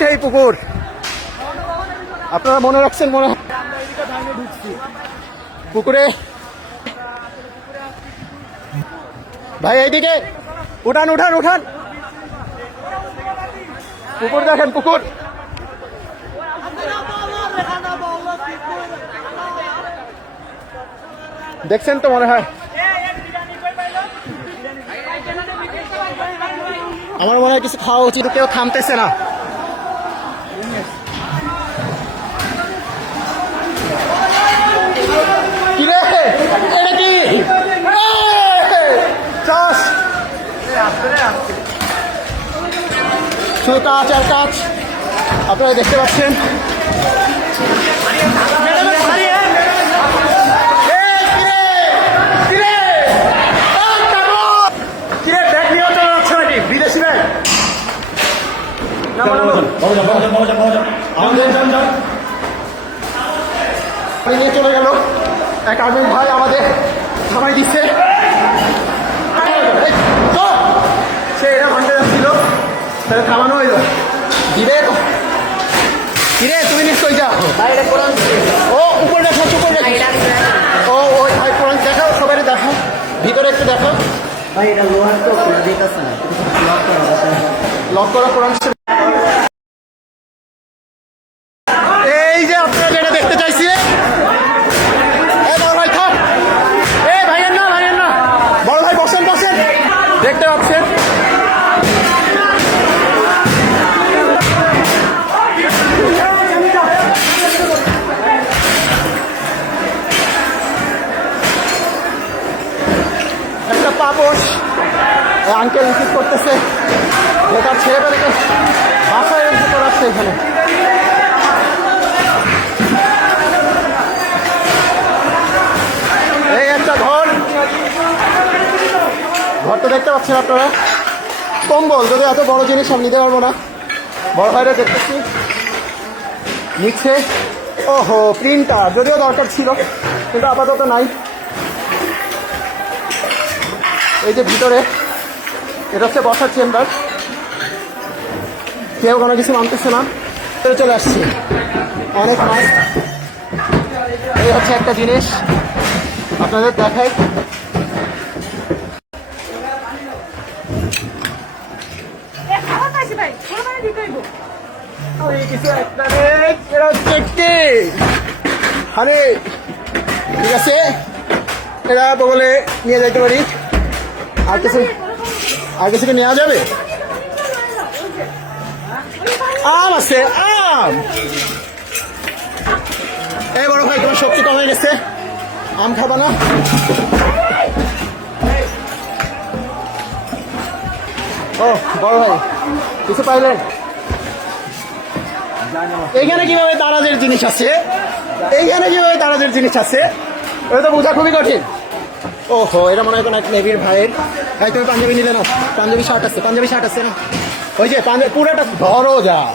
সেই পুকুর, আপনারা মনে রাখছেন মনে হয় পুকুরে। ভাই এইদিকে উঠান উঠান উঠান, পুকুর দেখেন পুকুর। দেখছেন তো মনে হয়, আমার মনে হয় কিছু খাওয়া উচিত, কেউ থামতেছে না। কিরে এটা কি চাষ, শুধু কাজ আর কাজ আপনারা দেখতে পাচ্ছেন। বিদেশি ব্যাগ নিয়ে চলে গেল এক আর্মি ভাই, আমাদের থামাই দিচ্ছে। সে এটা ভাঙতে যাচ্ছিল, তাহলে থামানো হইল দিবে। কিরে তুমি নিশ্চয়ই যাও, ও উপরে দেখো উপরে দেখো, ও ওই ভাই কোরআন দেখাও, সবাই দেখাও, ভিতরে একটু দেখো ভাই। এটা লোহার তো দিতেছে না, লক করা কোরআন। এই যে আপনারা যেটা দেখতে চাইছিলেন, বড় ভাই থাক, ভাইয়ের না ভাইয়ের না, বড় ভাই বসেন বসেন, দেখতে পাচ্ছেন একটা পাপোশ আঙ্কেল রিসিভ করতেছে, যে তার ছেলেবেলাকে বাসায় রেখে পড়াচ্ছে এখানে। এই একটা ঘর, ঘরটা দেখতে পাচ্ছেন আপনারা, কম্বল, যদি এত বড় জিনিস আমি নিতে পারবো না, বড় ভাইরা দেখতেছি নিচ্ছে। ওহো প্রিন্টার, যদিও দরকার ছিল কিন্তু আপাতত নাই। এই যে ভিতরে এটা হচ্ছে বসার চেম্বার, কেউ কোনো কিছু মানতেছে না, চলে আসছে অনেক মাছ। এই হচ্ছে একটা জিনিস আপনাদের দেখাই, আরে ঠিক আছে, এরা বলে নিয়ে যাইতে পারি। আর কিছু কি নেওয়া যাবে? আম আছে, আম। এই বড় ভাই তোমার শক্তি কমে গেছে, আম খাবা না? ও বড় ভাই কিছু পাইলেন? এইখানে কিভাবে দারাজের জিনিস আছে, এইখানে কিভাবে দারাজের জিনিস আছে, এটা তো বোঝা খুবই কঠিন। ওহো এটা মনে হয় কোনো এক নেভির ভাইয়ের। ভাই তুমি পাঞ্জাবি নিলে না? পাঞ্জাবি শার্ট আছে, পাঞ্জাবি শার্ট আছে না? ওই যে পুরোটা ধরো যাও।